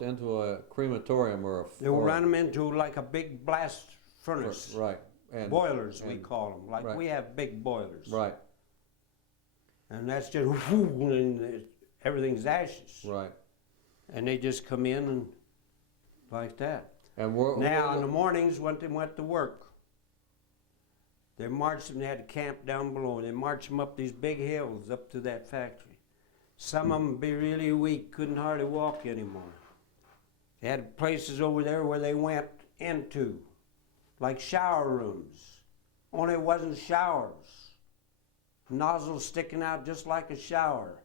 into a crematorium or a They will run them into like a big blast furnace. right. And boilers, we call them. Like right. we have big boilers. Right. And that's just, and everything's ashes. Right. And they just come in and like that. And now in the mornings when they went to work, they marched them, they had to camp down below, and they marched them up these big hills up to that factory. Some of them would be really weak, couldn't hardly walk anymore. They had places over there where they went into, like shower rooms, only it wasn't showers. Nozzles sticking out just like a shower.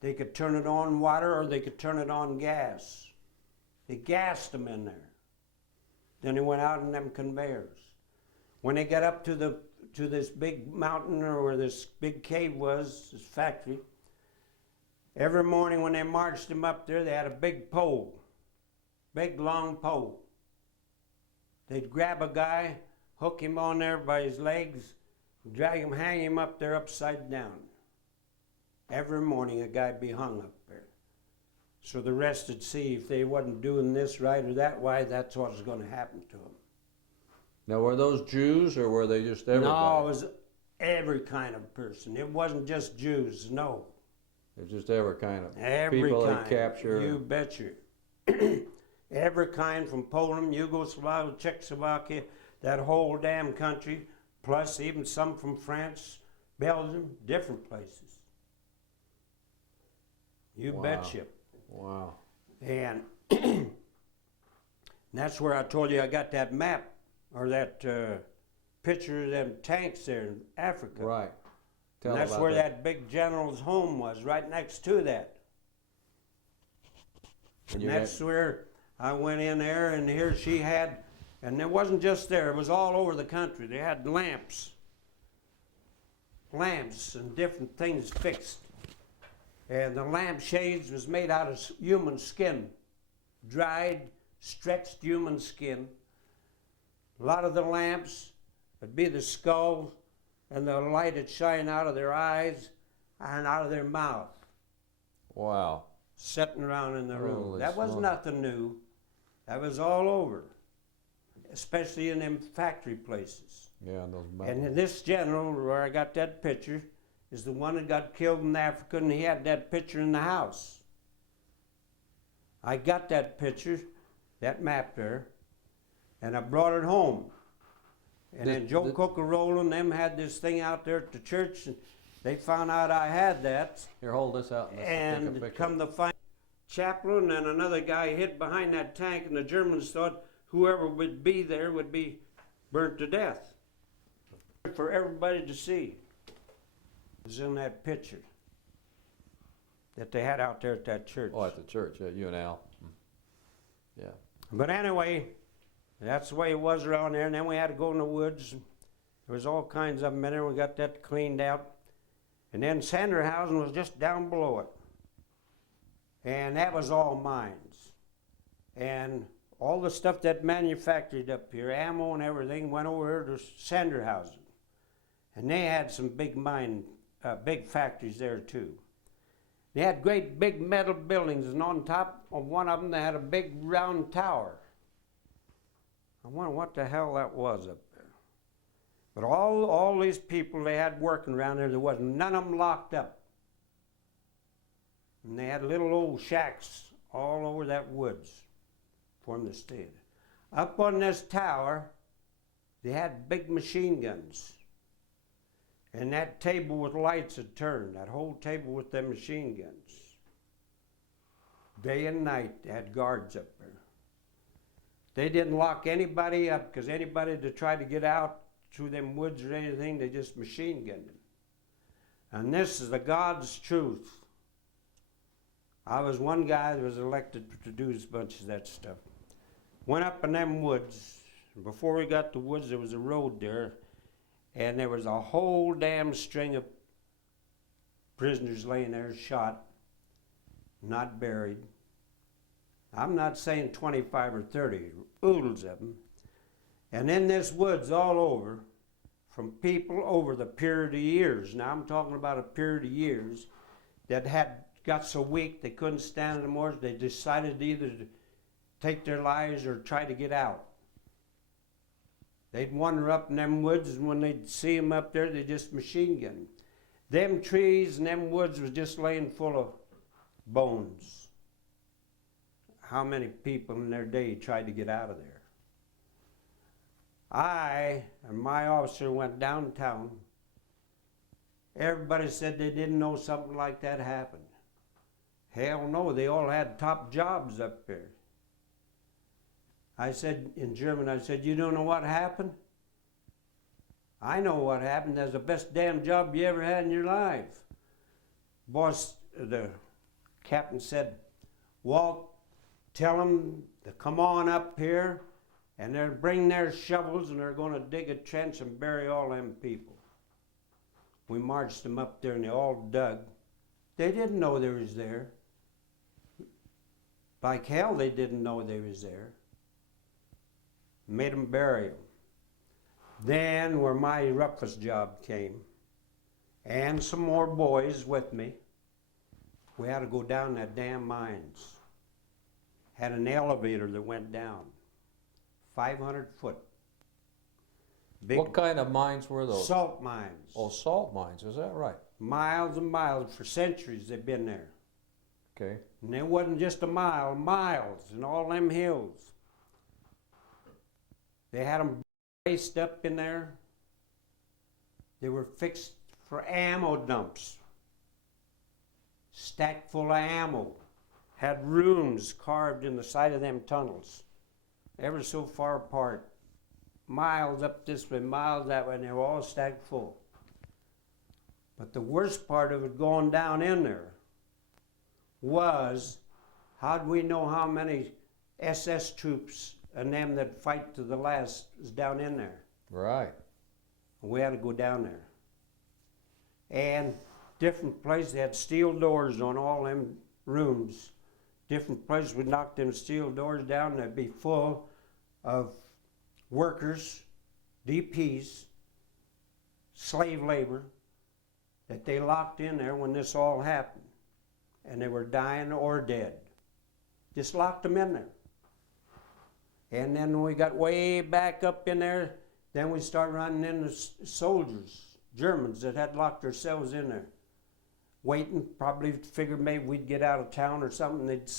They could turn it on water or they could turn it on gas. They gassed them in there. Then they went out in them conveyors. When they got up to this big mountain or where this big cave was, this factory, every morning when they marched them up there, they had a big pole, big long pole. They'd grab a guy, hook him on there by his legs, drag him, hang him up there upside down. Every morning a guy'd be hung up there. So the rest would see if they wasn't doing this right or that right, that's what was going to happen to them. Now, were those Jews or were they just everybody? No, it was every kind of person. It wasn't just Jews, no. It was just every kind of every people kind. they captured. You betcha. Every kind from Poland, Yugoslavia, Czechoslovakia, that whole damn country, plus even some from France, Belgium, different places. You betcha. Wow. And that's where I told you I got that map, or that picture of them tanks there in Africa. Right. And that's where that big general's home was, right next to that. And that's where I went in there, and here she had, and it wasn't just there, it was all over the country. They had lamps and different things fixed. And the lampshades was made out of human skin, dried, stretched human skin. A lot of the lamps would be the skull, and the light would shine out of their eyes and out of their mouth. Wow. Sitting around in the room. Holy That was smoke. nothing new. That was all over, especially in them factory places. Yeah, and those And this general, where I got that picture, is the one that got killed in Africa, and he had that picture in the house. I got that picture, that map there, and I brought it home. And then Joe Coca-Rola and them had this thing out there at the church, and they found out I had that. Here, hold this out. And come to find chaplain and another guy hid behind that tank, and the Germans thought whoever would be there would be burnt to death. For everybody to see. It was in that picture that they had out there at that church. Oh, at the church, yeah, you and Al. Yeah. But anyway, that's the way it was around there, and then we had to go in the woods. There was all kinds of them in there. We got that cleaned out. And then Sanderhausen was just down below it. And that was all mines. And all the stuff that manufactured up here, ammo and everything, went over to Sanderhausen. And they had some big big factories there too. They had great big metal buildings, and on top of one of them they had a big round tower. I wonder what the hell that was up there. But all these people they had working around there wasn't none of them locked up. And they had little old shacks all over that woods for them to stay in. Up on this tower, they had big machine guns. And that table with lights had turned, that whole table with them machine guns. Day and night, they had guards up there. They didn't lock anybody up, because anybody that tried to get out through them woods or anything, they just machine gunned them. And this is the God's truth. I was one guy that was elected to do a bunch of that stuff. Went up in them woods. Before we got to the woods, there was a road there. And there was a whole damn string of prisoners laying there shot, not buried. I'm not saying 25 or 30, oodles of them. And in this woods all over, from people over the period of years, now I'm talking about a period of years, that had got so weak they couldn't stand it anymore. They decided either to take their lives or try to get out. They'd wander up in them woods, and when they'd see them up there, they just machine gun them. Them trees and them woods was just laying full of bones. How many people in their day tried to get out of there? I and my officer went downtown. Everybody said they didn't know something like that happened. Hell no, they all had top jobs up there. I said, in German, I said, you don't know what happened? I know what happened. That's the best damn job you ever had in your life. Boss, the captain said, Walt, tell them to come on up here, and they'll bring their shovels, and they're going to dig a trench and bury all them people. We marched them up there, and they all dug. They didn't know they was there. Like hell, they didn't know they was there. Made them bury them. Then, where my roughest job came, and some more boys with me, we had to go down that damn mines. Had an elevator that went down, 500 foot. Big What kind of mines were those? salt mines. Oh, salt mines, is that right? Miles and miles, for centuries they've been there. Okay. And it wasn't just a mile, miles, and all them hills. They had them placed up in there. They were fixed for ammo dumps. Stacked full of ammo. Had rooms carved in the side of them tunnels. Ever so far apart. Miles up this way, miles that way, and they were all stacked full. But the worst part of it going down in there was, how'd we know how many SS troops and them that fight to the last was down in there? Right. We had to go down there. And different places, they had steel doors on all them rooms. Different places, we knocked them steel doors down, and they'd be full of workers, DPs, slave labor, that they locked in there when this all happened. And they were dying or dead. Just locked them in there. And then when we got way back up in there, then we started running into soldiers, Germans that had locked themselves in there. Waiting, probably figured maybe we'd get out of town or something, they'd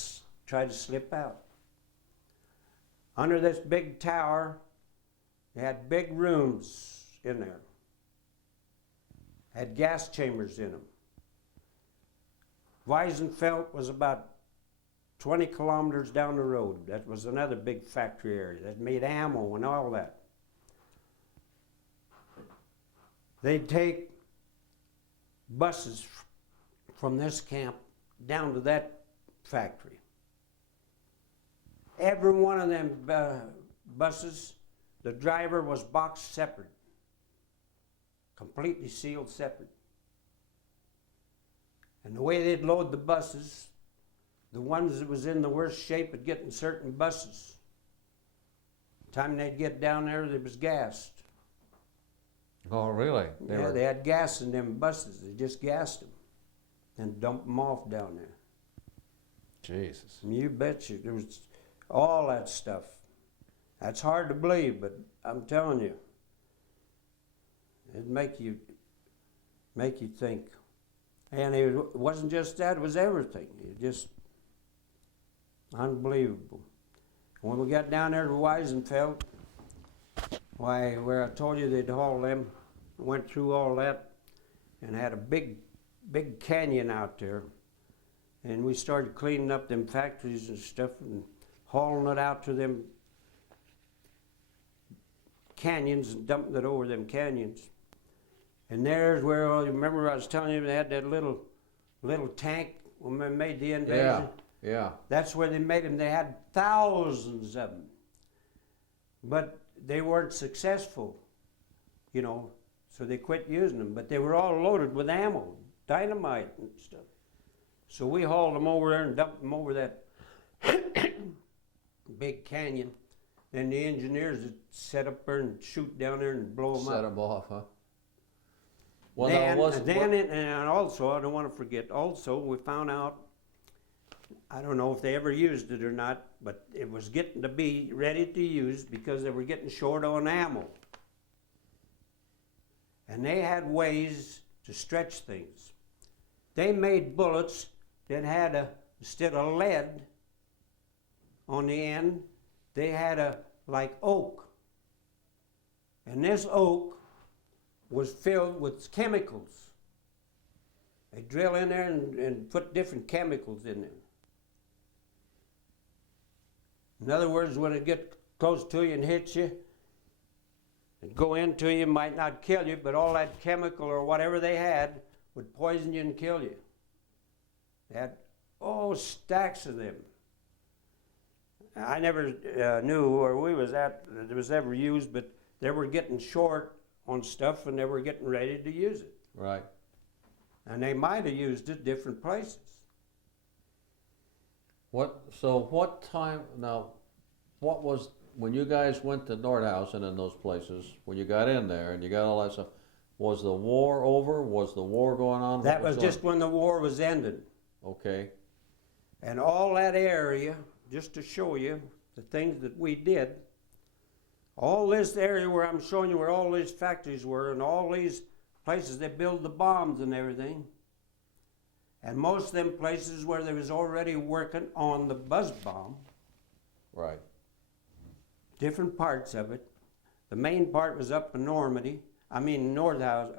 try to slip out. Under this big tower, they had big rooms in there. Had gas chambers in them. Weisenfeld was about 20 kilometers down the road. That was another big factory area that made ammo and all that. They'd take buses from this camp down to that factory. Every one of them buses, the driver was boxed separate, completely sealed separate. And the way they'd load the buses, the ones that was in the worst shape would get in certain buses. The time they'd get down there, they was gassed. Oh, really? They had gas in them buses. They just gassed them and dumped them off down there. Jesus. And you betcha, there was all that stuff. That's hard to believe, but I'm telling you, it'd make you think. And it wasn't just that, it was everything. It just unbelievable. When we got down there to Weisenfeld, why, where I told you they'd haul them, went through all that, and had a big canyon out there. And we started cleaning up them factories and stuff and hauling it out to them canyons and dumping it over them canyons. And there's where, remember I was telling you they had that little tank when they made the invasion? Yeah. That's where they made them. They had thousands of them. But they weren't successful, so they quit using them. But they were all loaded with ammo, dynamite and stuff. So we hauled them over there and dumped them over that big canyon. Then the engineers would set up there and shoot down there and blow them up. Set them off, huh? Well, now, And also, I don't want to forget, also, we found out, I don't know if they ever used it or not, but it was getting to be ready to use because they were getting short on ammo. And they had ways to stretch things. They made bullets that had instead of lead on the end, they had like oak. And this oak was filled with chemicals. They drill in there and put different chemicals in there. In other words, when it gets close to you and hits you, and go into you, might not kill you, but all that chemical or whatever they had would poison you and kill you. They had, stacks of them. I never knew where we was at that it was ever used, but they were getting short on stuff and they were getting ready to use it. Right. And they might have used it different places. What time, now, what was, when you guys went to Nordhaus and in those places, when you got in there and you got all that stuff, was the war over? Was the war going on? That was just when the war was ended. Okay. And all that area, just to show you the things that we did, all this area where I'm showing you where all these factories were and all these places they build the bombs and everything, and most of them places where they was already working on the buzz bomb. Right. Different parts of it. The main part was up in Normandy. I mean Nordhaus.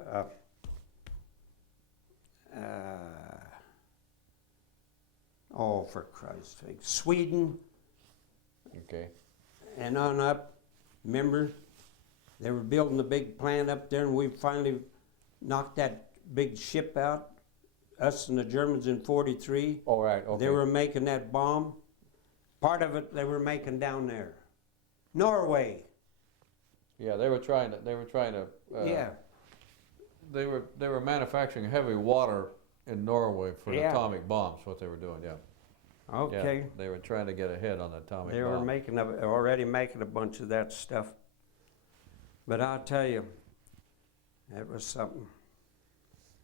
For Christ's sake, Sweden. Okay. And on up. Remember, they were building a big plant up there, and we finally knocked that big ship out. Us and the Germans in '43. All right. Okay. They were making that bomb. Part of it they were making down there. Norway. Yeah, they were trying to. Yeah. They were manufacturing heavy water in Norway for the atomic bombs. What they were doing, yeah. Okay. Yeah, they were trying to get ahead on the atomic bomb. They were already making a bunch of that stuff. But I'll tell you, it was something.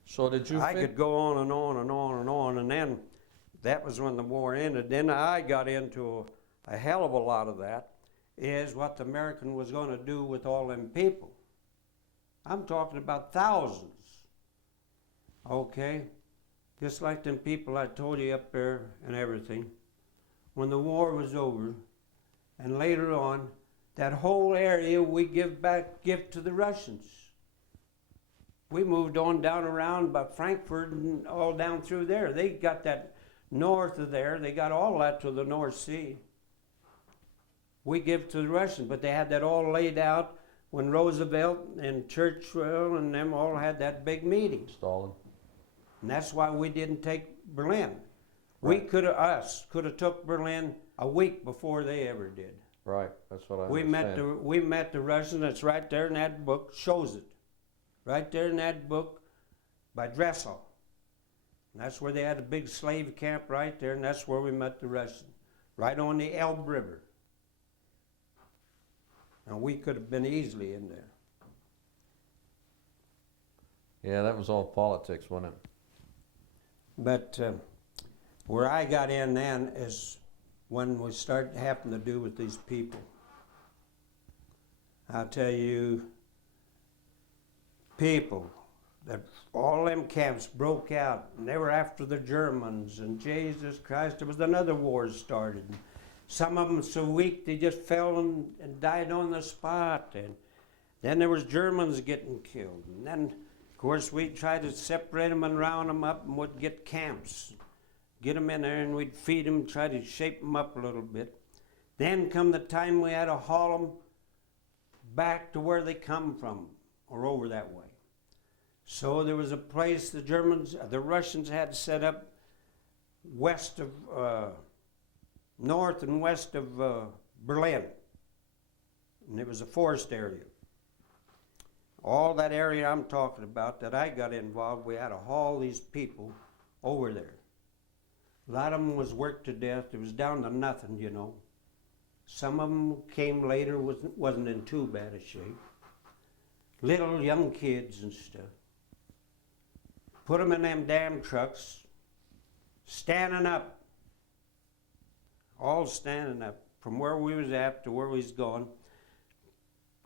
So did you? I could go on and on and on and on, and then that was when the war ended. Then I got into a hell of a lot of that. Is what the American was going to do with all them people. I'm talking about thousands. Okay? Just like them people I told you up there and everything. When the war was over, and later on, that whole area we give to the Russians. We moved on down around by Frankfurt and all down through there. They got that north of there. They got all that to the North Sea. We give to the Russians, but they had that all laid out when Roosevelt and Churchill and them all had that big meeting. Stalin. And that's why we didn't take Berlin. Right. We could have took Berlin a week before they ever did. Right, that's what I We understand. met the Russians. It's right there in that book. Shows it. Right there in that book by Dressel. And that's where they had a big slave camp right there, and that's where we met the Russians. Right on the Elbe River. And we could have been easily in there. Yeah, that was all politics, wasn't it? But where I got in then is when we started having to do with these people. I'll tell you, people, that all them camps broke out, and they were after the Germans, and Jesus Christ, there was another war started. Some of them so weak they just fell and died on the spot, and then there was Germans getting killed, and then of course we tried to separate them and round them up, and would get camps, get them in there, and we'd feed them, try to shape them up a little bit. Then come the time we had to haul them back to where they come from, or over that way. So there was a place the Russians had set up west of, north and west of Berlin. And it was a forest area. All that area I'm talking about that I got involved, we had to haul these people over there. A lot of them was worked to death. It was down to nothing, you know. Some of them came later, wasn't in too bad a shape. Little young kids and stuff. put them in them damn trucks, standing up, all standing up, from where we was at to where we was going,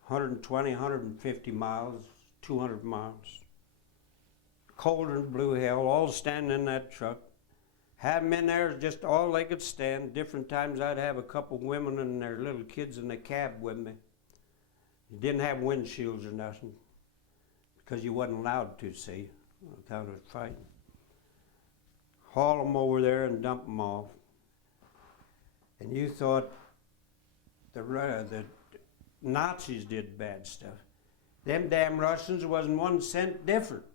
120, 150 miles, 200 miles. Cold and blue hell, all standing in that truck. Have them in there just all they could stand. Different times I'd have a couple women and their little kids in the cab with me. Didn't have windshields or nothing because you wasn't allowed to, see, on account of fighting. Haul them over there and dump them off. And you thought the Nazis did bad stuff. Them damn Russians wasn't 1 cent different.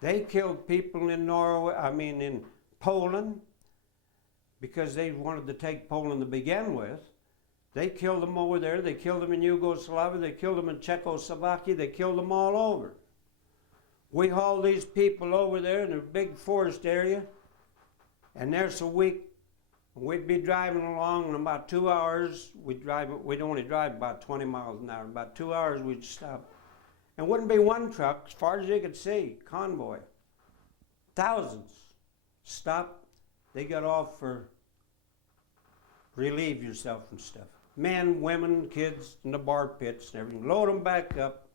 They killed people in in Poland, because they wanted to take Poland to begin with. They killed them over there. They killed them in Yugoslavia. They killed them in Czechoslovakia. They killed them all over. We hauled these people over there in a big forest area, and they're so weak. We'd be driving along in about 2 hours. We'd only drive about 20 miles an hour. About 2 hours, we'd stop. And wouldn't be one truck, as far as you could see, convoy. Thousands. Stop. They got off for relieve yourself and stuff. Men, women, kids in the bar pits and everything. Load them back up.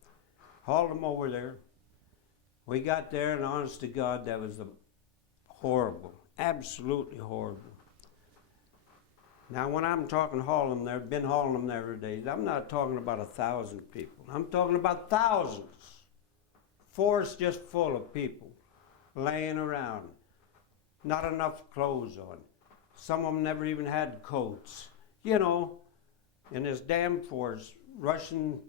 Haul them over there. We got there, and honest to God, that was horrible. Absolutely horrible. Now, when I'm talking hauling them there, been hauling them there for days, I'm not talking about 1,000 people. I'm talking about thousands. Forest just full of people laying around. Not enough clothes on. Some of them never even had coats. You know, in this damn forest, Russian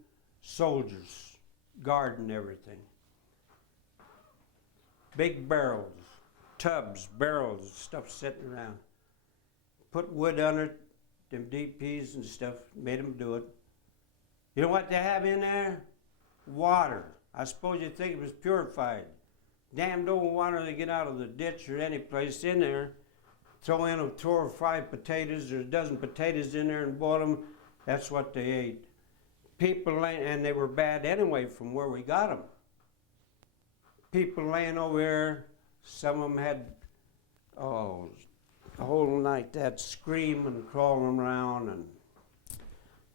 soldiers guarding everything. Big barrels, tubs, barrels, stuff sitting around. Put wood under it, them DPs and stuff, made them do it. You know what they have in there? Water. I suppose you'd think it was purified. Damned old water they get out of the ditch or any place in there. Throw in 2 or 5 potatoes or a dozen potatoes in there and boil them. That's what they ate. People laying, and they were bad anyway from where we got them. People laying over there, some of them had, the whole night that screaming, crawling around, and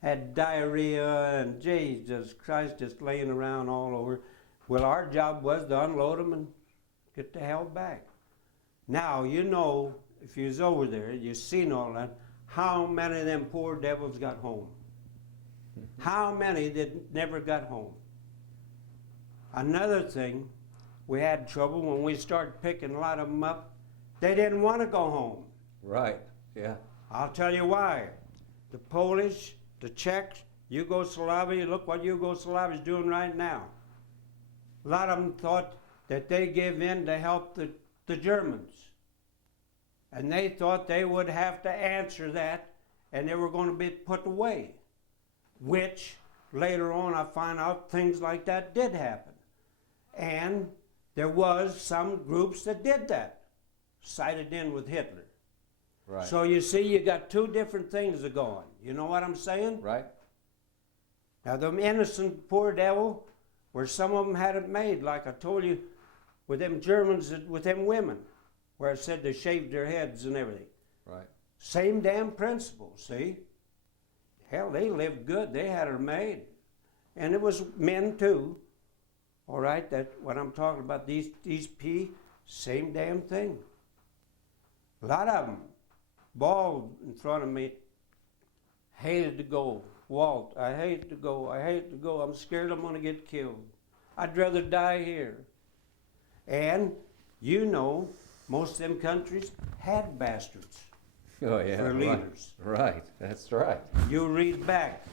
had diarrhea, and Jesus Christ, just laying around all over. Well, our job was to unload them and get the hell back. Now, you know, if you was over there, you seen all that, how many of them poor devils got home? How many that never got home? Another thing, we had trouble when we started picking a lot of them up. They didn't want to go home. Right, yeah. I'll tell you why. The Polish, the Czechs, Yugoslavia, look what Yugoslavia is doing right now. A lot of them thought that they gave in to help the Germans. And they thought they would have to answer that, and they were going to be put away. Which, later on, I find out things like that did happen. And there was some groups that did that, sided in with Hitler. Right. So you see, you got 2 different things going. You know what I'm saying? Right. Now, the innocent poor devil, where some of them had it made, like I told you, with them Germans, with them women, where I said they shaved their heads and everything. Right. Same damn principle, see? Hell, they lived good. They had it made. And it was men, too. All right, that what I'm talking about, these same damn thing. A lot of them, bald in front of me, hated to go. Walt, I hate to go. I hate to go. I'm scared I'm going to get killed. I'd rather die here. And, you know, most of them countries had bastards Oh, yeah. for leaders. Right, that's right. You read back.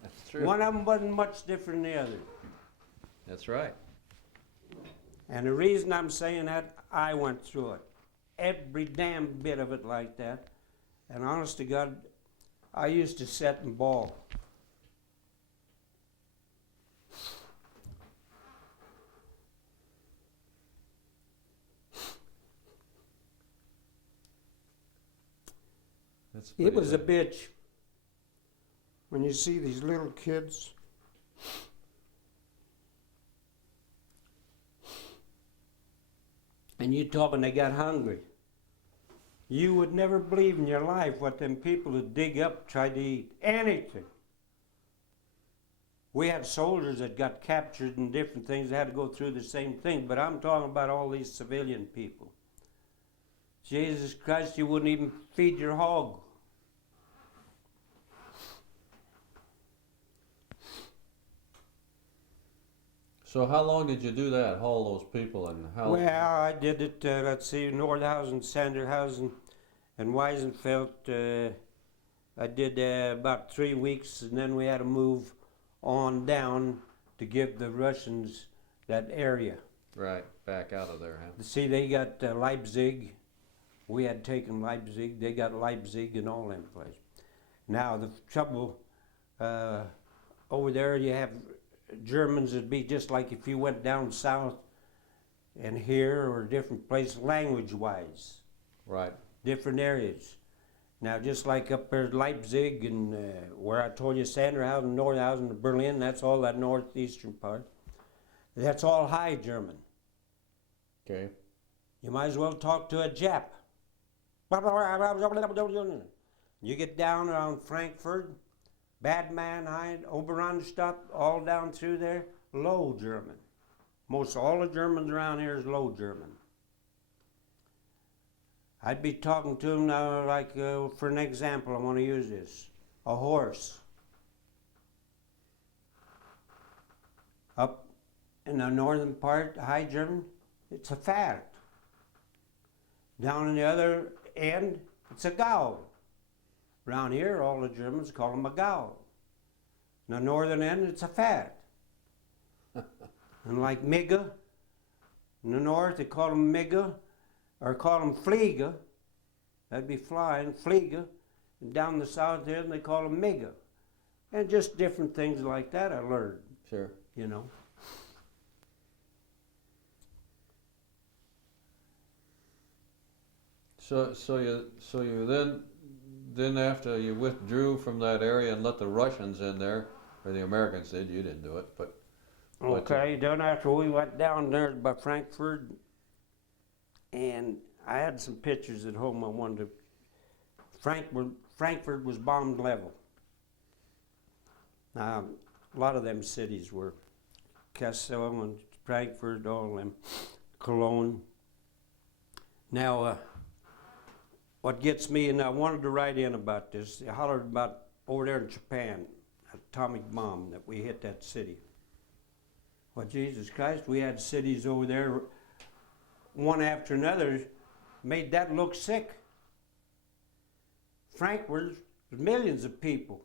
That's true. One of them wasn't much different than the other. That's right. And the reason I'm saying that, I went through it. Every damn bit of it like that. And honest to God, I used to sit and bawl. That's It was a bad. bitch. When you see these little kids, and you talking they got hungry. You would never believe in your life what them people would dig up, try to eat anything. We had soldiers that got captured and different things that had to go through the same thing, but I'm talking about all these civilian people. Jesus Christ, you wouldn't even feed your hog. So how long did you do that, haul those people, and how? Well, I did it, let's see, Nordhausen, Sanderhausen, and Weisenfeld. I did about 3 weeks, and then we had to move on down to give the Russians that area. Right, back out of there, huh? See, they got Leipzig. We had taken Leipzig. They got Leipzig and all them places. Now, the trouble over there, you have Germans would be just like if you went down south and here or different places, language-wise. Right. Different areas. Now, just like up there at Leipzig and where I told you, Sanderhausen, Nordhausen, Berlin, that's all that northeastern part. That's all High German. Okay. You might as well talk to a Jap. You get down around Frankfurt, Bad Mannheim, Oberonstadt, all down through there, Low German. Most all the Germans around here is Low German. I'd be talking to them now, like for an example, I want to use this. A horse. Up in the northern part, High German, it's a fat. Down in the other end, it's a Gaul. Around here, all the Germans call him a Gaul. In the northern end, it's a fat. And like Migge, in the north, they call him Migge, or call him Fliege. That'd be flying, Fliege. And down the south there, they call him Migge. And just different things like that I learned. Sure. You know. So you then after you withdrew from that area and let the Russians in there, or the Americans did, you didn't do it, but. Okay, then after we went down there by Frankfurt, and I had some pictures at home I wanted to. Frankfurt was bombed level. Now, a lot of them cities were Kassel and Frankfurt, all them, Cologne. Now, what gets me, and I wanted to write in about this, they hollered about over there in Japan, atomic bomb that we hit that city. Well, Jesus Christ, we had cities over there, one after another, made that look sick. Frankfurt, millions of people.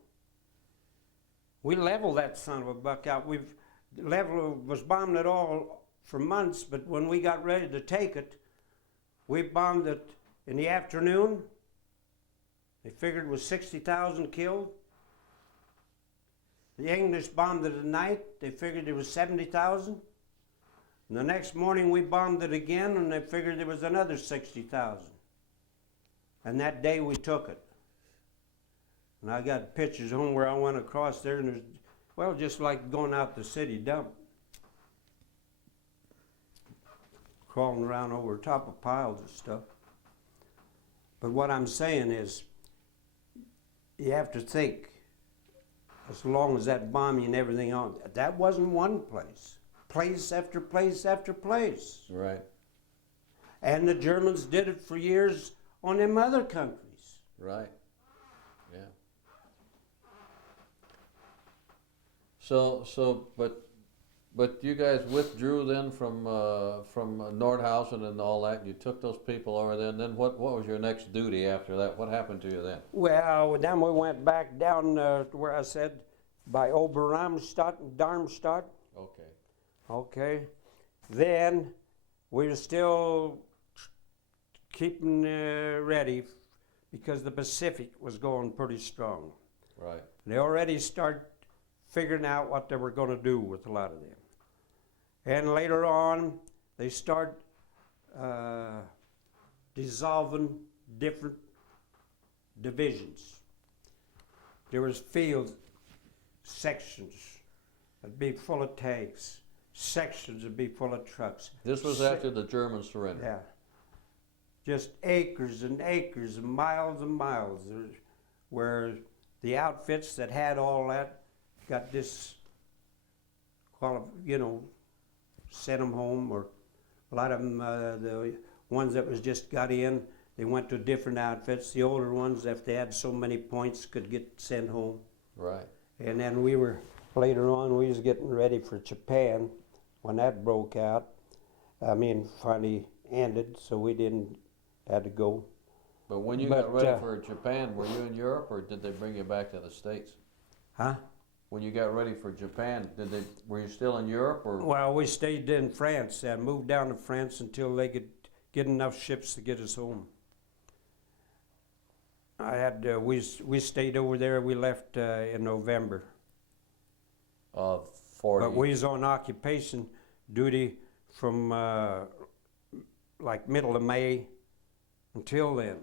We leveled that son of a buck out. Was bombed it all for months, but when we got ready to take it, we bombed it in the afternoon. They figured it was 60,000 killed. The English bombed it at night. They figured it was 70,000. And the next morning we bombed it again, and they figured there was another 60,000. And that day we took it. And I got pictures home where I went across there, and there's, well, just like going out the city dump. Crawling around over top of piles of stuff. But what I'm saying is, you have to think, as long as that bombing and everything on, that wasn't one place. Place after place after place. Right. And the Germans did it for years on them other countries. Right. Yeah. But you guys withdrew then from Nordhausen and all that. You took those people over there. And then what was your next duty after that? What happened to you then? Well, then we went back down to where I said by Oberamstadt and Darmstadt. Okay. Okay. Then we were still keeping ready because the Pacific was going pretty strong. Right. They already started figuring out what they were going to do with a lot of them. And later on, they start dissolving different divisions. There was field sections that'd be full of tanks, sections would be full of trucks. This was after the Germans surrendered. Yeah. Just acres and acres and miles where the outfits that had all that got sent them home, or a lot of them, the ones that was just got in, they went to different outfits. The older ones, if they had so many points, could get sent home. Right. And then later on, we was getting ready for Japan when that broke out. Finally ended, so we had to go. But when you got ready for Japan, were you in Europe, or did they bring you back to the States? Huh? When you got ready for Japan, were you still in Europe, or? Well, we stayed in France. I moved down to France until they could get enough ships to get us home. We stayed over there. We left in November. Of 40. But we was on occupation duty from like middle of May until then.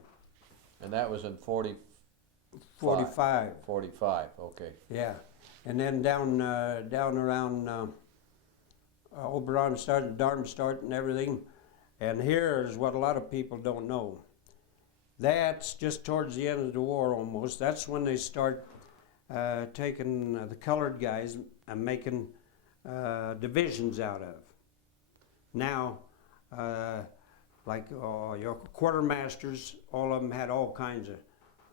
And that was in 45. 45, okay. Yeah. And then down around Oberamstadt and Darmstadt and everything. And here is what a lot of people don't know. That's just towards the end of the war almost. That's when they start taking the colored guys and making divisions out of. Now, your quartermasters, all of them had all kinds of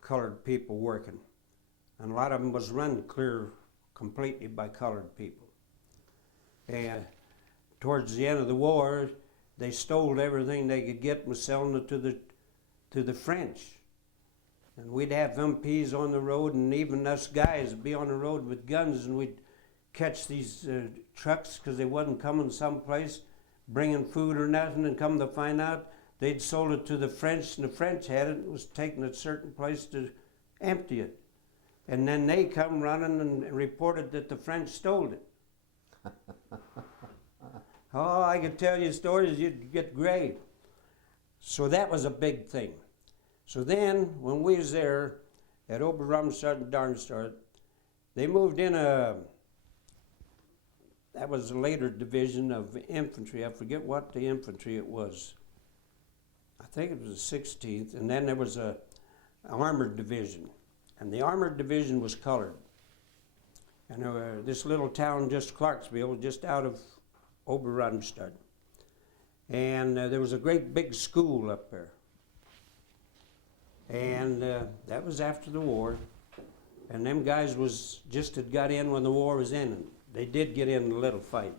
colored people working. And a lot of them was run clear completely by colored people. And towards the end of the war, they stole everything they could get and was selling it to the French. And we'd have MPs on the road, and even us guys would be on the road with guns, and we'd catch these trucks because they wasn't coming someplace, bringing food or nothing, and come to find out they'd sold it to the French, and the French had it and was taken to a certain place to empty it. And then they come running and reported that the French stole it. Oh, I could tell you stories, you'd get gray. So that was a big thing. So then, when we was there at Oberamstadt and Darmstadt, they moved in that was a later division of infantry. I forget what the infantry it was. I think it was the 16th, and then there was an armored division. And the armored division was colored. And this little town, just Clarksville, just out of Oberamstadt. And there was a great big school up there. And that was after the war. And them guys had got in when the war was ending. They did get in a little fight.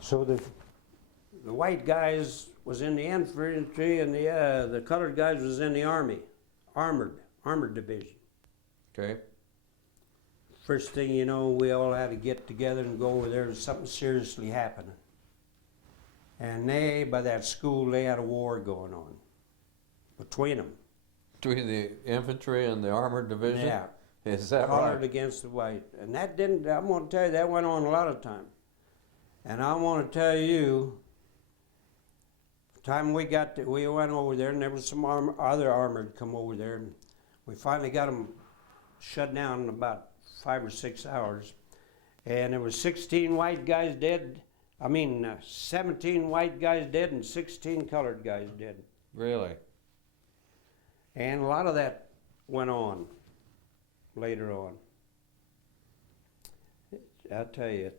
So the white guys was in the infantry, and the colored guys was in the army, armored division. Okay. First thing you know, we all had to get together and go over there. There was something seriously happening. And by that school, they had a war going on between them. Between the infantry and the armored division? Yeah. Is that Colored right? against the white. And that didn't, I'm going to tell you, that went on a lot of time. And I want to tell you, the time we went over there, and there was some other armored come over there, and we finally got them shut down in about 5 or 6 hours. And there was 16 white guys dead. 17 white guys dead and 16 colored guys dead. Really? And a lot of that went on later on. I'll tell you,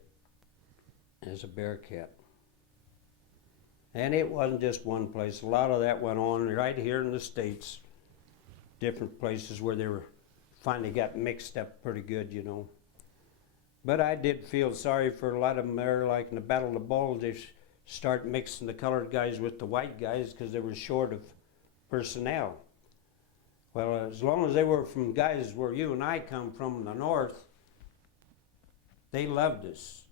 as a bearcat. And it wasn't just one place. A lot of that went on right here in the States. Different places where they were finally got mixed up pretty good, you know. But I did feel sorry for a lot of them there, like in the Battle of the Bulge, they start mixing the colored guys with the white guys because they were short of personnel. Well, as long as they were from guys where you and I come from in the north, they loved us.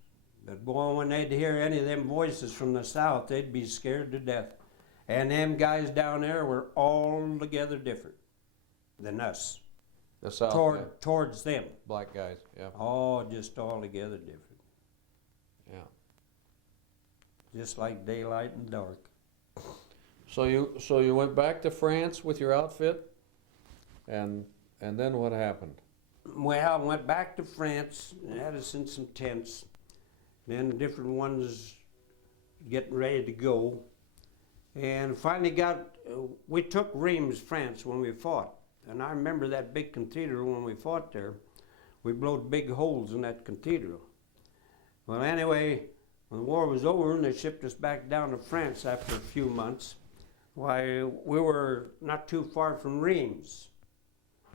But boy, when they'd hear any of them voices from the south, they'd be scared to death. And them guys down there were altogether different than us. The South, Towards them. black guys, yeah. Oh, just altogether different. Yeah. Just like daylight and dark. So you went back to France with your outfit, and then what happened? Well, I went back to France and had us in some tents. then different ones getting ready to go. And finally we took Reims, France when we fought. And I remember that big cathedral when we fought there. We blowed big holes in that cathedral. Well, anyway, when the war was over and they shipped us back down to France after a few months, why, we were not too far from Reims.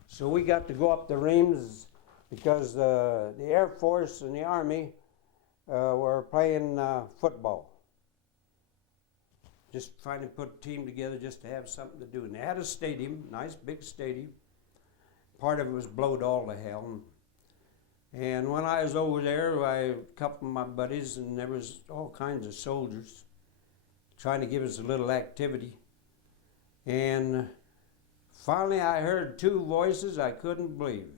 So we got to go up to Reims because the Air Force and the Army were playing football. Just finally put a team together just to have something to do. And they had a stadium, nice big stadium. Part of it was blowed all to hell. And when I was over there, a couple of my buddies, and there was all kinds of soldiers trying to give us a little activity. And finally I heard two voices I couldn't believe.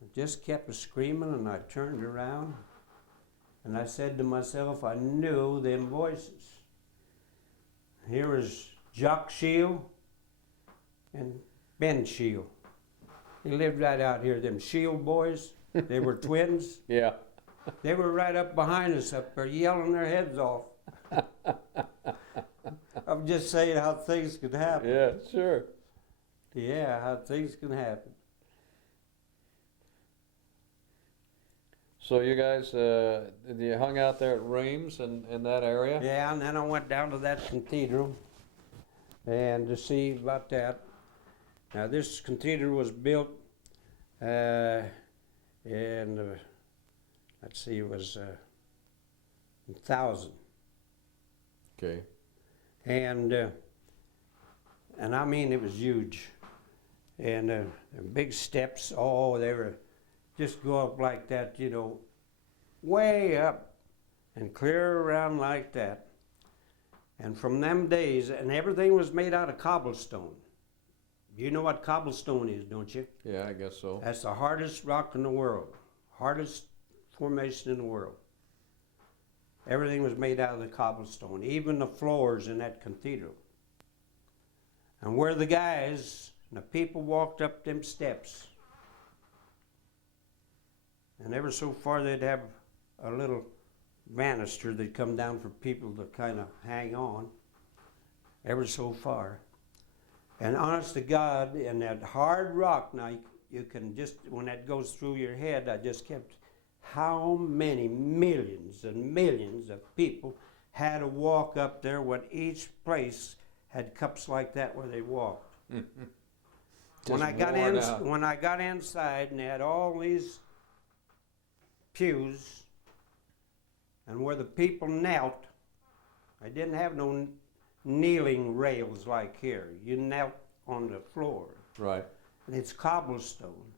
I just kept screaming, and I turned around, and I said to myself, I knew them voices. Here was Jock Shield and Ben Shield. They lived right out here, them Shield boys. They were twins. Yeah. They were right up behind us up there, yelling their heads off. I'm just saying how things could happen. Yeah, sure. Yeah, how things can happen. So you guys, you hung out there at Reims in that area? Yeah, and then I went down to that cathedral and to see about that. Now this cathedral was built in, let's see, it was 1000. Okay. And I mean, it was huge. And the big steps, oh, they were just go up like that, you know, way up and clear around like that. And from them days, and everything was made out of cobblestone. You know what cobblestone is, don't you? Yeah, I guess so. That's the hardest rock in the world, hardest formation in the world. Everything was made out of the cobblestone, even the floors in that cathedral. And where the guys and the people walked up them steps, and ever so far they'd have a little banister that'd come down for people to kind of hang on, ever so far. And honest to God, in that hard rock, now you can just, when that goes through your head, I just kept, how many millions and millions of people had to walk up there when each place had cups like that where they walked. When I got inside and they had all these pews, and where the people knelt, I didn't have no kneeling rails like here. You knelt on the floor. Right. And it's cobblestone.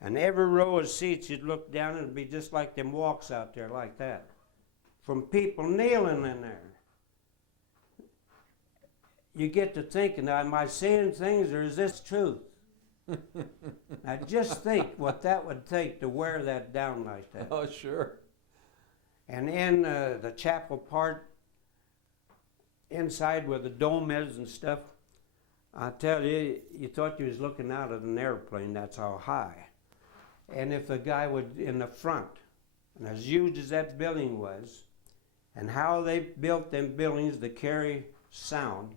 And every row of seats, you'd look down and it'd be just like them walks out there like that. From people kneeling in there. You get to thinking, now, am I saying things or is this truth? Now just think what that would take to wear that down like that. Oh, sure. And in the chapel part, inside where the dome is and stuff, I tell you, you thought you was looking out at an airplane, that's how high. And if the guy would, in the front, and as huge as that building was, and how they built them buildings to carry sound,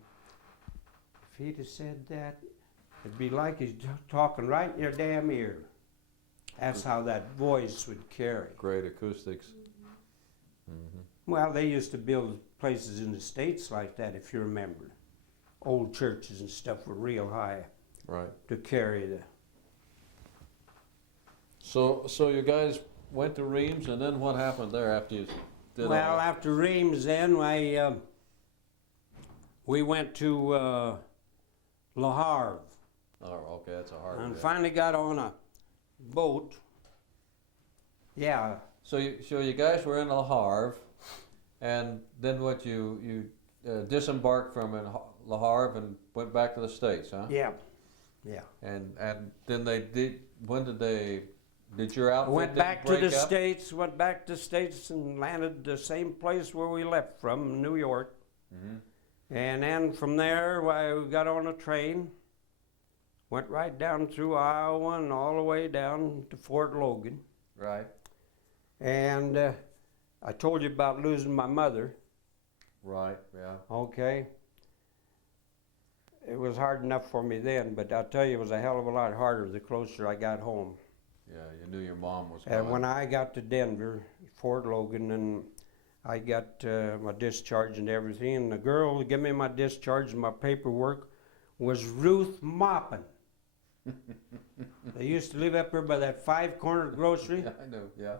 if he'd have said that, it'd be like he's talking right in your damn ear. That's how that voice would carry. Great acoustics. Mm-hmm. Well, they used to build places in the States like that, if you remember. Old churches and stuff were real high. Right. To carry the... So you guys went to Reims, and then what happened there after you did all that? After Reims then, we went to Le Havre. Oh, okay, that's a hard one. And finally got on a boat. Yeah. So you guys were in Le Havre, and then what, you disembarked from Le Havre and went back to the States, huh? Yeah. Yeah. And then did your outfit Went back to the break up? States, went back to the States and landed the same place where we left from, New York. Mm-hmm. And then from there, we got on a train, went right down through Iowa and all the way down to Fort Logan. Right. And I told you about losing my mother, Right, yeah. okay? It was hard enough for me then, but I'll tell you, it was a hell of a lot harder the closer I got home. Yeah, you knew your mom was And gone. when I got to Denver, Fort Logan, and I got my discharge and everything, and the girl who gave me my discharge and my paperwork was Ruth Moppin. They used to live up there by that five-corner grocery, Yeah, I know, yeah.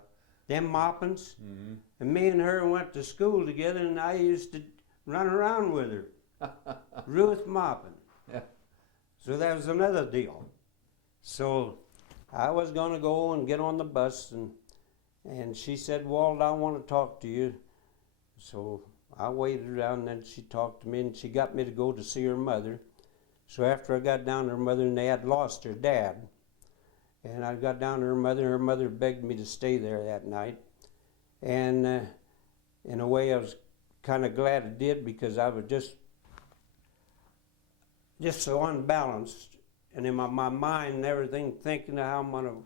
them Moppins. Mm-hmm. And me and her went to school together, and I used to run around with her. Ruth Moppin. Yeah. So that was another deal. So I was going to go and get on the bus, and she said, Walt, I want to talk to you. So I waited around, and then she talked to me, and she got me to go to see her mother. So after I got down to her mother, and they had lost her dad, and I got down to her mother begged me to stay there that night. And in a way, I was kind of glad I did, because I was just so unbalanced, and in my mind and everything, thinking of how I'm going to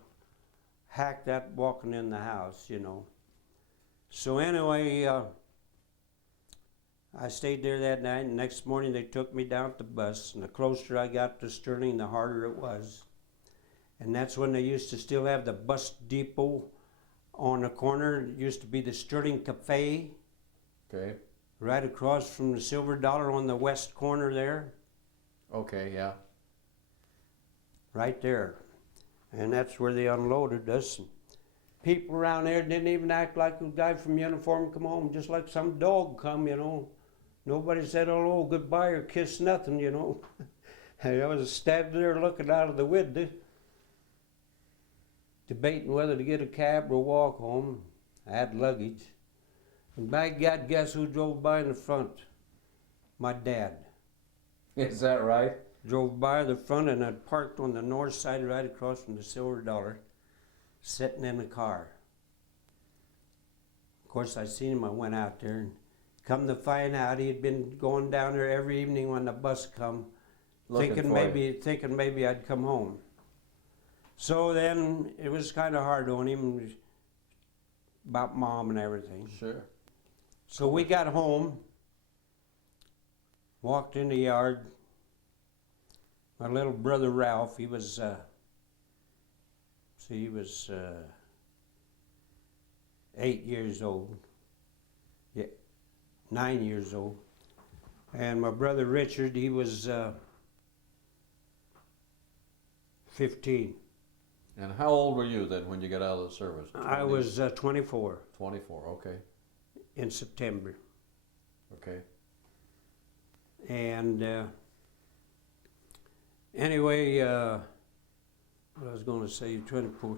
hack that walking in the house, you know. So anyway, I stayed there that night, and next morning they took me down to the bus, and the closer I got to Sterling, the harder it was. And that's when they used to still have the bus depot on the corner. It used to be the Sterling Cafe, Okay, right across from the Silver Dollar on the west corner there, okay, yeah. right there. And that's where they unloaded us. People around there didn't even act like a guy from uniform come home, just like some dog come, you know. Nobody said hello, goodbye, or kiss nothing, you know. And I was standing there looking out of the window, debating whether to get a cab or walk home. I had luggage. And by God, guess who drove by in the front? My dad. Is that right? Drove by the front, and I'd parked on the north side right across from the Silver Dollar, sitting in the car. Of course, I seen him. I went out there, and come to find out, he had been going down there every evening when the bus come, thinking maybe I'd come home. So then it was kind of hard on him about Mom and everything. Sure. So we got home, walked in the yard. My little brother Ralph, he was 8 years old. Yeah, 9 years old. And my brother Richard, he was 15. And how old were you then when you got out of the service? I was 24 24, okay, in September. okay. And anyway, what I was going to say, 24.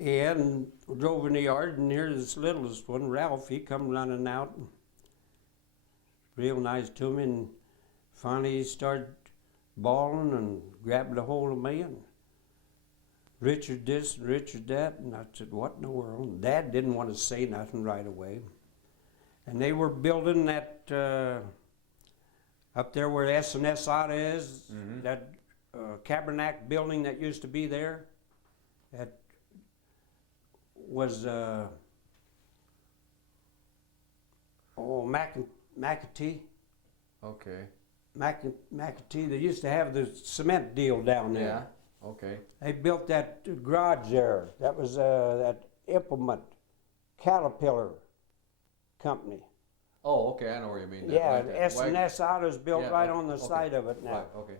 And we drove in the yard, and here's this littlest one, Ralph. He come running out, real nice to me, and finally he started bawling and grabbed a hold of me, and Richard this and Richard that, and I said, what in the world? And Dad didn't want to say nothing right away. And they were building that, up there where S&S Auto is, Mhm. that Cabernac building that used to be there, that was, McAtee. Okay, McAtee, they used to have the cement deal down there. yeah, okay. They built that garage there. That was that implement Caterpillar company. Oh, okay, I know where you mean. That, Yeah, right there. S&S Auto's built Yeah, right okay, on the okay, side of it now. Right, okay.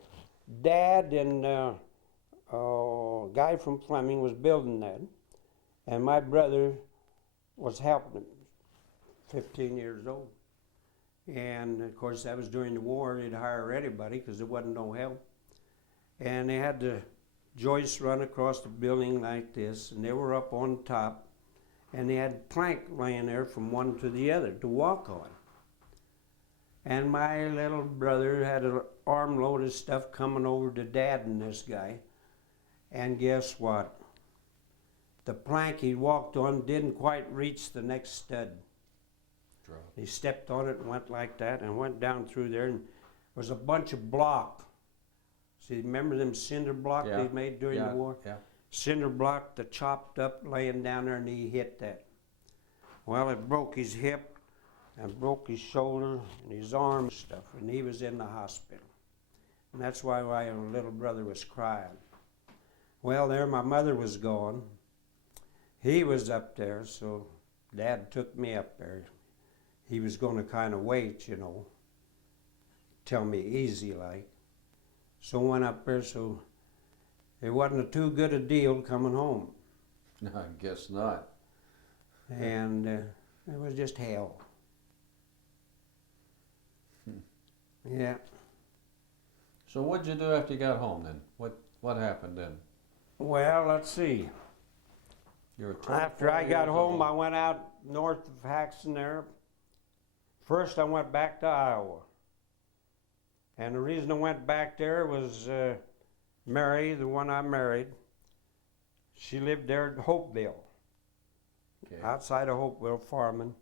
Dad and a guy from Fleming was building that, and my brother was helping him, 15 years old. And of course, that was during the war. They'd hire anybody because there wasn't no help. And they had the joists run across the building like this, and they were up on top, and they had plank laying there from one to the other to walk on. And my little brother had an armload of stuff coming over to Dad and this guy. And guess what? The plank he walked on didn't quite reach the next stud. Drop. He stepped on it and went like that and went down through there, and there was a bunch of block. See, remember them cinder block Yeah, they made during yeah, the war? yeah. Cinder block, the chopped up laying down there, and he hit that. Well, it broke his hip and broke his shoulder and his arm and stuff, and he was in the hospital. And that's why my little brother was crying. Well, there my mother was gone. He was up there, so Dad took me up there. He was going to kind of wait, you know, tell me easy like. So I went up there, so it wasn't a too good a deal coming home. I guess not. And it was just hell. Yeah. So what'd you do after you got home then? What happened then? Well, let's see. You were After 24 I got years home, old. I went out north of Haxton there. First, I went back to Iowa. And the reason I went back there was Mary, the one I married, she lived there at Hopeville, Okay. outside of Hopeville, farming.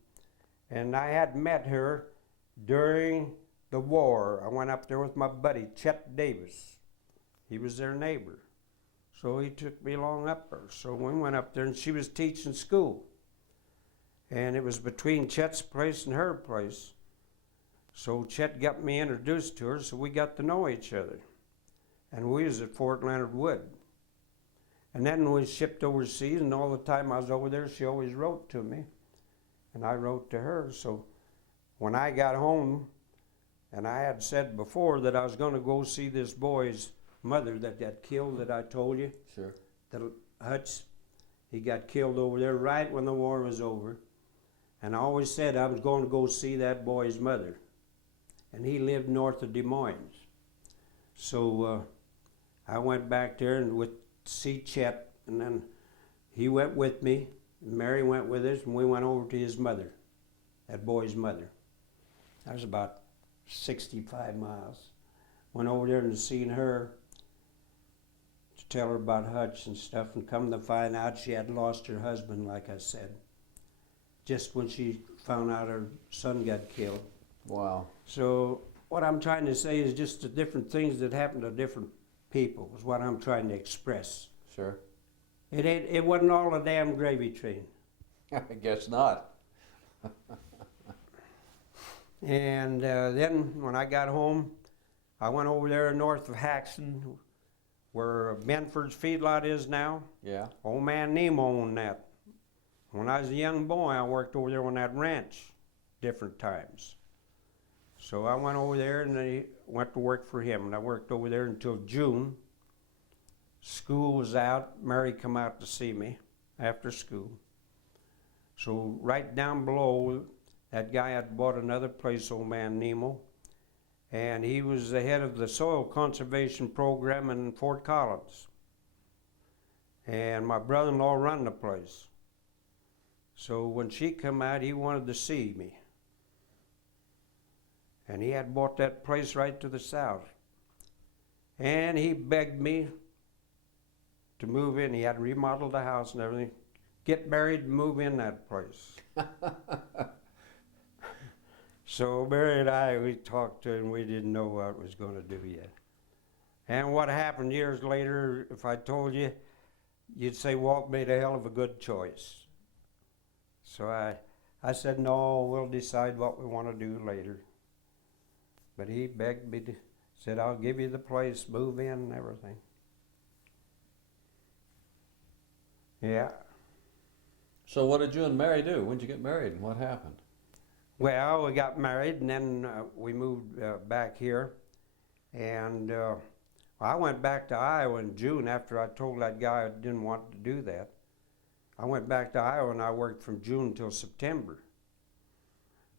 And I had met her during the war. I went up there with my buddy, Chet Davis. He was their neighbor. So he took me along up there. So we went up there, and she was teaching school. And it was between Chet's place and her place. So Chet got me introduced to her, so we got to know each other. And we was at Fort Leonard Wood. And then we shipped overseas, and all the time I was over there, she always wrote to me. And I wrote to her. So when I got home, and I had said before that I was going to go see this boy's mother that got killed that I told you, Sure. the Hutch, he got killed over there right when the war was over. And I always said I was going to go see that boy's mother. And he lived north of Des Moines. So I went back there and with see Chet, and then he went with me, and Mary went with us, and we went over to his mother, that boy's mother. That was about 65 miles. Went over there and seen her to tell her about Hutch and stuff, and come to find out she had lost her husband, like I said, just when she found out her son got killed. Wow. So what I'm trying to say is just the different things that happen to different people is what I'm trying to express. Sure. It wasn't all a damn gravy train. I guess not. And then when I got home, I went over there north of Haxton, where Benford's feedlot is now. Yeah. Old man Nemo owned that. When I was a young boy, I worked over there on that ranch different times. So I went over there and I went to work for him, and I worked over there until June. School was out. Mary come out to see me after school. So right down below, that guy had bought another place, old man Nemo, and he was the head of the soil conservation program in Fort Collins. And my brother-in-law run the place. So when she come out, he wanted to see me. And he had bought that place right to the south. And he begged me to move in. He had remodeled the house and everything. Get married and move in that place. So Mary and I, we talked to him. We didn't know what it was going to do yet. And what happened years later, if I told you, you'd say Walt made a hell of a good choice. So I said, no, we'll decide what we want to do later. But he begged me to, said, I'll give you the place, move in and everything. Yeah. So what did you and Mary do? When did you get married and what happened? Well, we got married and then we moved back here. And I went back to Iowa in June after I told that guy I didn't want to do that. I went back to Iowa and I worked from June till September.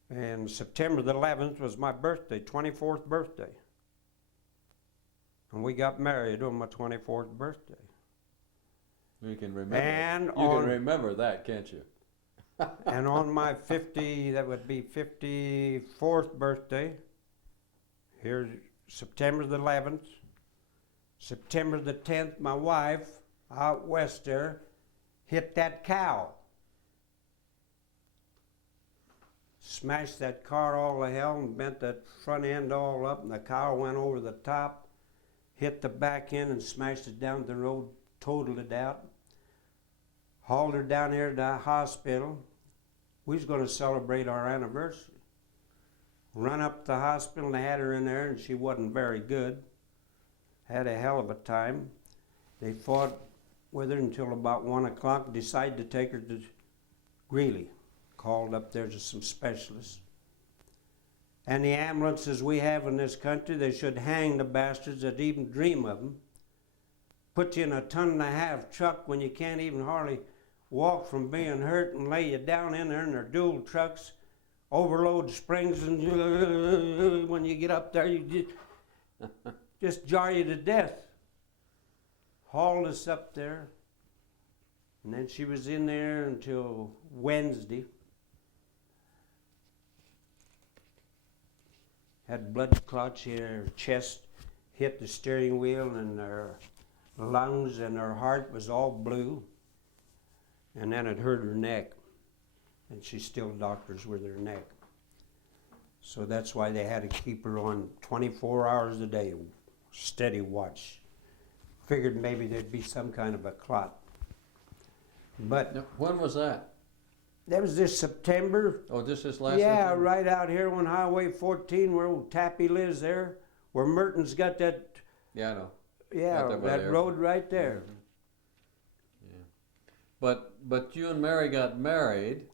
And September the 11th was my birthday, 24th birthday. And we got married on my 24th birthday. You can remember. And you can remember that, can't you? And on my 54th birthday, here's September the 11th, September the 10th, my wife out west there hit that cow. Smashed that car all to hell and bent that front end all up, and the cow went over the top, hit the back end and smashed it down the road, totaled it out. Hauled her down here to the hospital. we was going to celebrate our anniversary. Run up to the hospital and they had her in there, and she wasn't very good. Had a hell of a time. They fought with her until about 1 o'clock, decided to take her to Greeley. Called up there to some specialists. And the ambulances we have in this country, they should hang the bastards that even dream of them. Put you in a 1.5-ton truck when you can't even hardly walk from being hurt, and lay you down in there in their dual trucks, overload springs, and when you get up there, you just jar you to death. Hauled us up there, and then she was in there until Wednesday. Had blood clots in her chest, hit the steering wheel, and her lungs and her heart was all blue. And then it hurt her neck, and she's still doctors with her neck. So that's why they had to keep her on 24 hours a day, steady watch. Figured maybe there'd be some kind of a clot. But Now, when was that? that was this September. Oh, this is last Yeah, September? right out here on Highway 14 where old Tappy lives there, where Merton's got that, Yeah, I know. yeah, Right there by that the airport. road right there. But you and Mary got married,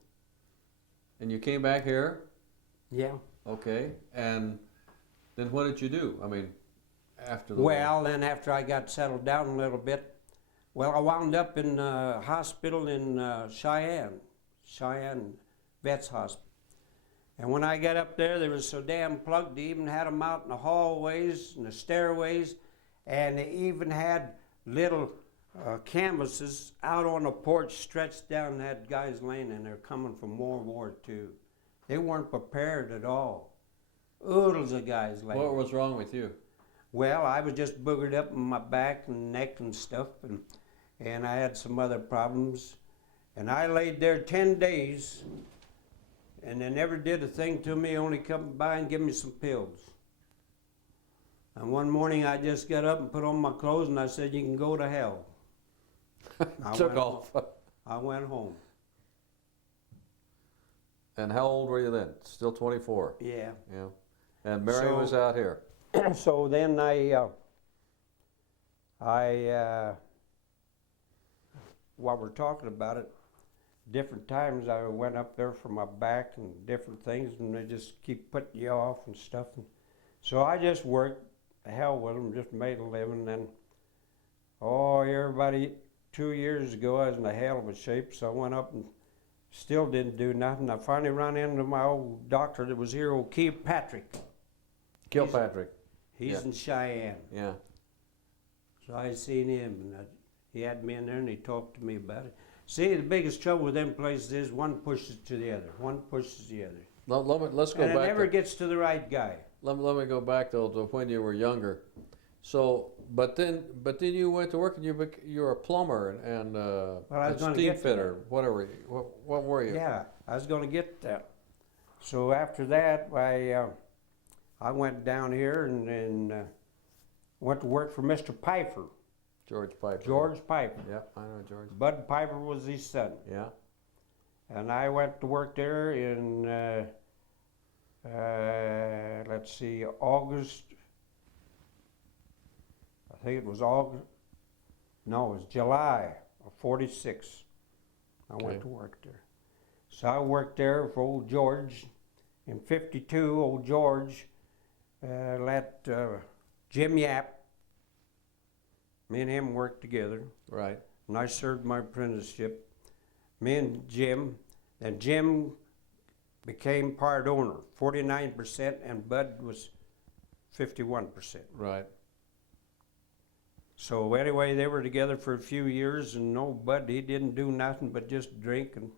and you came back here, Yeah. okay, and then what did you do? I mean, after the war? Well, then after I got settled down a little bit, well, I wound up in a hospital in Cheyenne Vets Hospital. And when I got up there, they were so damn plugged, they even had them out in the hallways and the stairways, and they even had little canvases out on the porch stretched down, and had guys laying in there coming from World War II. They weren't prepared at all. Oodles of guys laying. What was wrong with you? Well, I was just boogered up in my back and neck and stuff, and I had some other problems. And I laid there 10 days, and they never did a thing to me, only come by and give me some pills. And one morning I just got up and put on my clothes, and I said, "You can go to hell." I Took went off. I went home. And how old were you then? Still 24? Yeah. Yeah. And Mary So- was out here? So then while we're talking about it, different times I went up there for my back and different things, and they just keep putting you off and stuff. And so I just worked the hell with them, just made a living. Then, everybody, 2 years ago, I was in a hell of a shape, so I went up and still didn't do nothing. I finally ran into my old doctor that was here, old Patrick. Kilpatrick. He's Yeah. in Cheyenne. Yeah. So I seen him, and he had me in there, and he talked to me about it. See, the biggest trouble with them places is one pushes to the other. One pushes the other. Let's go And it back. never gets to the right guy. Let me go back though to when you were younger. So, but then you went to work and you were a plumber and I was a gonna steam get to fitter. Whatever. What were you? Yeah, I was going to get that. So after that, I went down here and went to work for Mr. Piper, George Piper. George Piper. Yeah, I know George. Bud Piper was his son. Yeah. And I went to work there in, let's see, August. I think it was August. No, it was July of '46. I Okay. went to work there. So I worked there for old George. In '52, old George let Jim Yap, me and him worked together, Right. and I served my apprenticeship. Me and Jim, and Jim became part owner, 49%, and Bud was 51%. Right. So anyway, they were together for a few years, and no, Bud, he didn't do nothing but just drink, and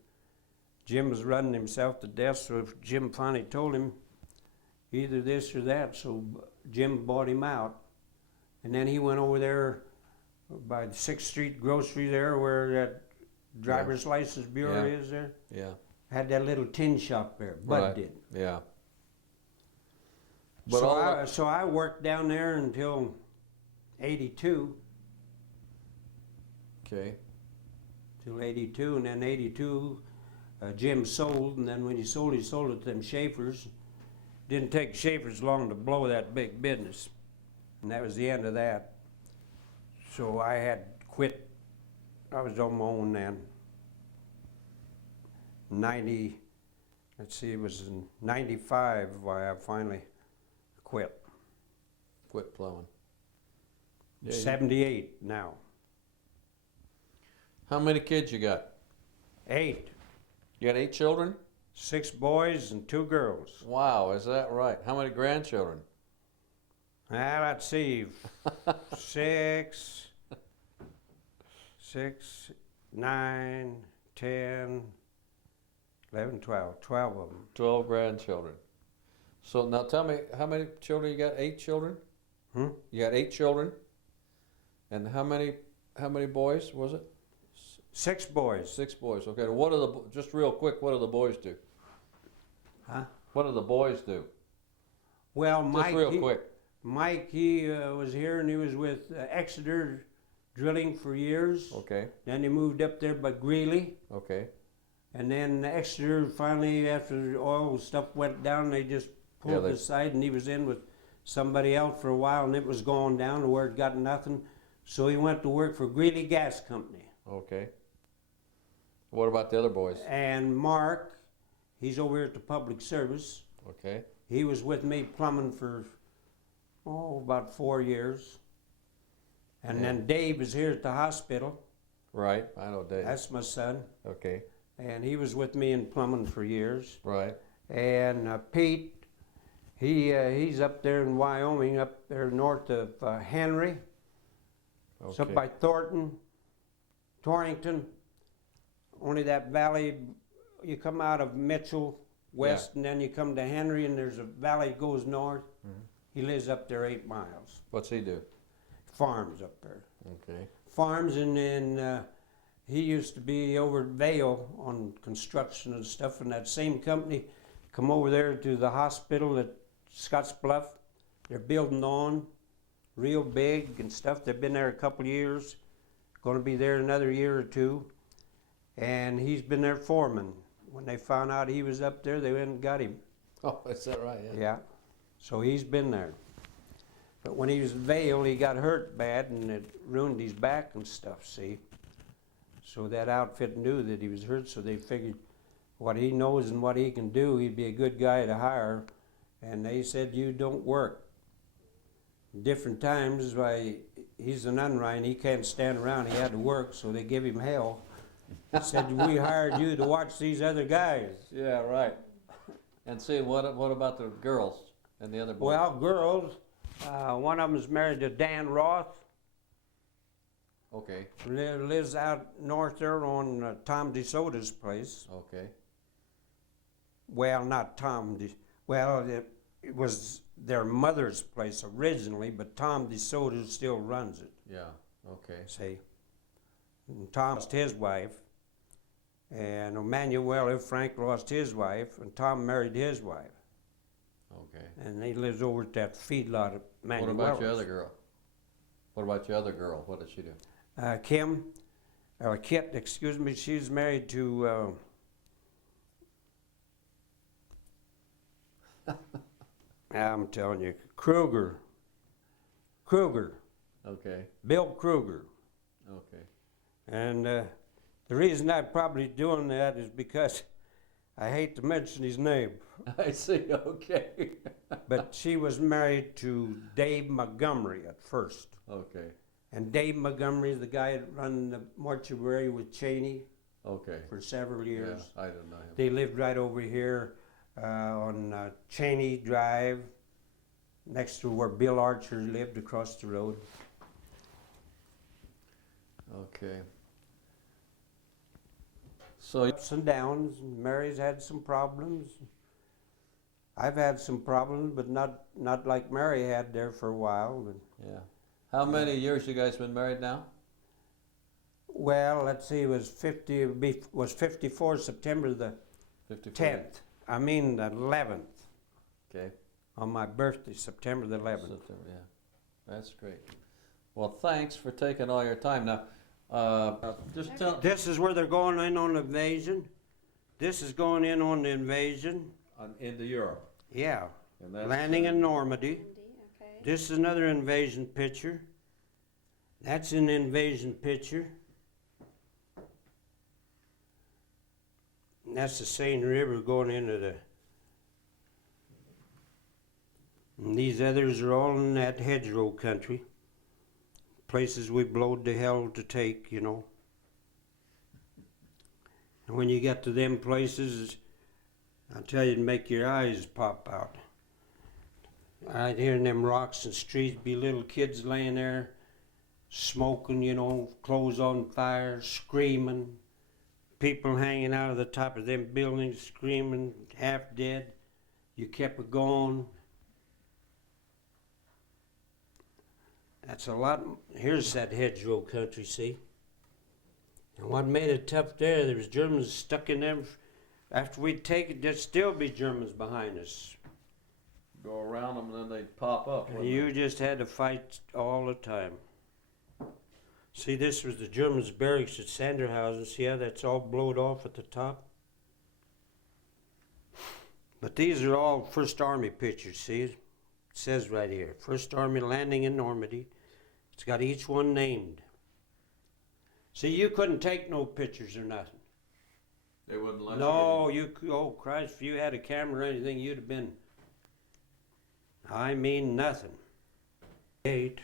Jim was running himself to death, so Jim finally told him either this or that, so Jim bought him out. And then he went over there by the 6th Street grocery there where that driver's license bureau Yeah. is there. Yeah. Had that little tin shop there, Bud Right. did. Yeah. But So so I worked down there until '82, okay. till '82, and then '82, Jim sold, and then when he sold it to them Schaefer's. Didn't take Schaefer's long to blow that big business, and that was the end of that. So I had quit. I was on my own then. 90, let's see, it was in 95 why I finally quit. Quit plowing. Yeah, 78 now. How many kids you got? 8. You got 8 children? 6 boys and 2 girls. Wow, is that right? How many grandchildren? Let's see, 6, 9, 10, 11, 12. 12 of them. 12 grandchildren. So now tell me, how many children you got? 8 children? You got 8 children? And how many boys was it? 6 boys. 6 boys. Okay. What are the just real quick? What do the boys do? Huh? What do the boys do? Well, Just Mike. real quick. Mike, he was here and he was with Exeter Drilling for years. Okay. Then he moved up there by Greeley. Okay. And then Exeter finally, after all the stuff went down, they just pulled they- aside, and he was in with somebody else for a while, and it was going down to where it got nothing. So he went to work for Greeley Gas Company. Okay. What about the other boys? And Mark, he's over here at the public service. Okay. He was with me plumbing for, about 4 years. And then Dave is here at the hospital. Right. I know Dave. That's my son. Okay. And he was with me in plumbing for years. Right. And Pete, he's up there in Wyoming, up there north of Henry. Okay. It's up by Thornton, Torrington. Only that valley, you come out of Mitchell west, and then you come to Henry, and there's a valley that goes north. Mhm. He lives up there 8 miles. What's he do? Farms up there. Okay. Farms, and then he used to be over at Vale on construction and stuff, and that same company come over there to the hospital at Scottsbluff. They're building on, real big and stuff. They've been there a couple of years, going to be there another year or 2. And he's been their foreman. When they found out he was up there, they went and got him. Oh, is that right? Yeah. Yeah. So he's been there. But when he was at Vale, he got hurt bad and it ruined his back and stuff, see. So that outfit knew that he was hurt, so they figured what he knows and what he can do, he'd be a good guy to hire. And they said, you don't work. Different times, why, he's an Unrein, he can't stand around, he had to work, so they give him hell. Said, we hired you to watch these other guys. Yeah, right. And see, what about the girls and the other boys? Well, girls, one of them is married to Dan Roth. Okay. Lives out north there on Tom DeSoto's place. Okay. Well, not Tom. It was their mother's place originally, but Tom DeSoto still runs it. Yeah. Okay. See, and Tom lost his wife, and Emmanuel Frank lost his wife, and Tom married his wife, Okay. and he lives over at that feedlot at What Emmanuel's. about your other girl? What about your other girl? What did she do? Kit, excuse me, she's married to, I'm telling you, Kruger, Okay. Bill Kruger. Okay. And the reason I'm probably doing that is because I hate to mention his name, I see. Okay. but she was married to Dave Montgomery at first. Okay. And Dave Montgomery is the guy that run the mortuary with Cheney Okay. for several years. Yeah, I don't know him. They lived right over here on Cheney Drive, next to where Bill Archer lived across the road. Okay. So Ups and downs. Mary's had some problems. I've had some problems, but not like Mary had there for a while. But, yeah. How many years you guys been married now? well, let's see, it was 54 September the 54. 10th. I mean the 11th. Okay. On my birthday, September the 11th. September, yeah. That's great. Well, thanks for taking all your time. Now, just tell. This is where they're going in on invasion. This is going in on the invasion. Into Europe. Yeah. And that's, Landing in Normandy. Okay. This is another invasion picture. That's an invasion picture. And that's the Seine River going into the... And these others are all in that hedgerow country. Places we blowed to hell to take, you know. And when you get to them places, I'll tell you, to make your eyes pop out. Right here in them rocks and streets be little kids laying there, smoking, you know, clothes on fire, screaming. People hanging out of the top of them buildings, screaming, half dead. You kept it going. That's a lot. Here's that hedgerow country, see? And what made it tough there was Germans stuck in them. After we'd take it, there'd still be Germans behind us. Go around them and then they'd pop up. And wouldn't you just had to fight all the time. See, this was the Germans' barracks at Sanderhausen. See how that's all blowed off at the top? But these are all First Army pictures, see? It says right here, First Army landing in Normandy. It's got each one named. See, you couldn't take no pictures or nothing. they? They wouldn't let No, oh Christ, if you had a camera or anything, you'd have been, I mean nothing. 8.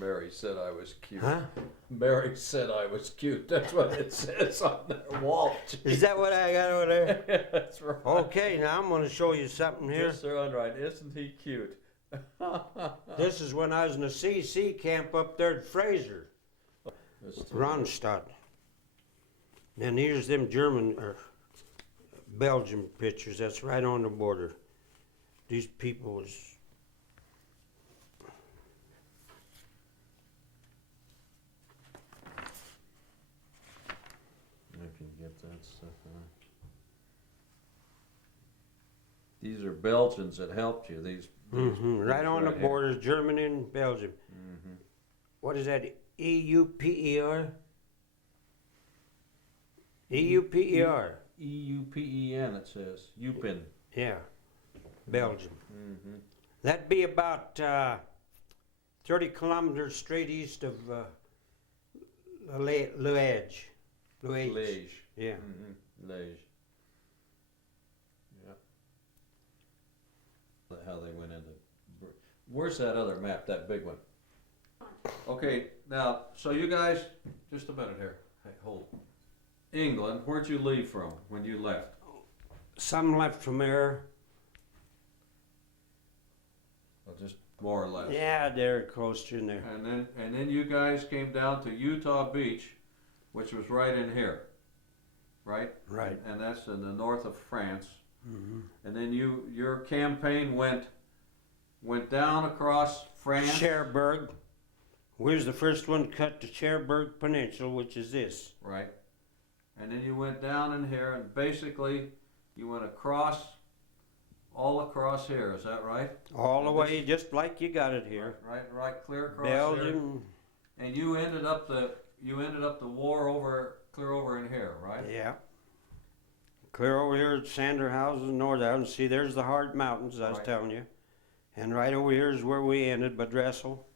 Mary said I was cute. Huh? Mary said I was cute. That's what it says on their wall. Is that what I got over there? That's right. Okay, now I'm going to show you something here. Mr. Unrein, isn't he cute? This is when I was in a CC camp up there at Fraser, Ronstadt. And here's them German or Belgian pictures. That's right on the border. These people was... I can get that stuff out. These are Belgians that helped you. These right on the here. border, Germany and Belgium. Mhm. What is that? EUPER? EUPER. EUPEN it says. UPEN. Yeah, Belgium. Mm-hmm. That'd be about 30 kilometers straight east of Liège. Liège. Yeah. Mm-hmm. Liège. Yeah. How they went into. Where's that other map? That big one. Okay, now, so you guys, just a minute here. Hey, hold. England, where'd you leave from when you left? Some left from there. Well, just more or less. Yeah, they're close to in there. And then you guys came down to Utah Beach, which was right in here, right? Right. And that's in the north of France. Mm-hmm. And then your campaign went down across France. Cherbourg. We was the first one cut to Cherbourg Peninsula, which is this. Right. And then you went down in here, and basically you went across, all across here. Is that right? All the way, just like you got it here. Right, clear across Belgium. here. And you ended up the war over clear over in here, right? Yeah. Clear over here at Sanderhausen, Nordhausen. See, there's the hard mountains I was Right. telling you. And right over here is where we ended, Bad Dressel.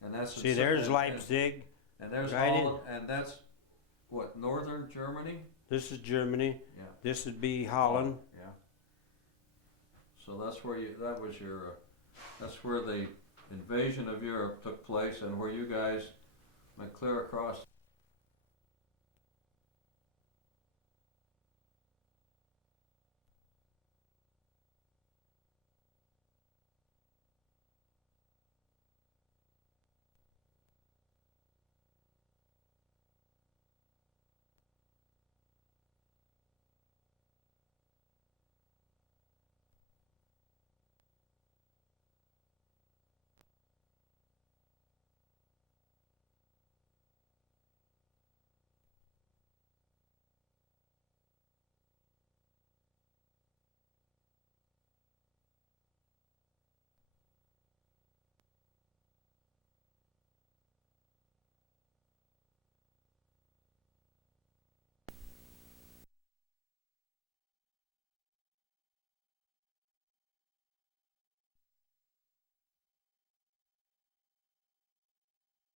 And that's See, there's Leipzig. And there's Right all, and that's what, northern Germany? This is Germany. Yeah. This would be Holland. Yeah. So that's where that's where the invasion of Europe took place, and where you guys went clear across.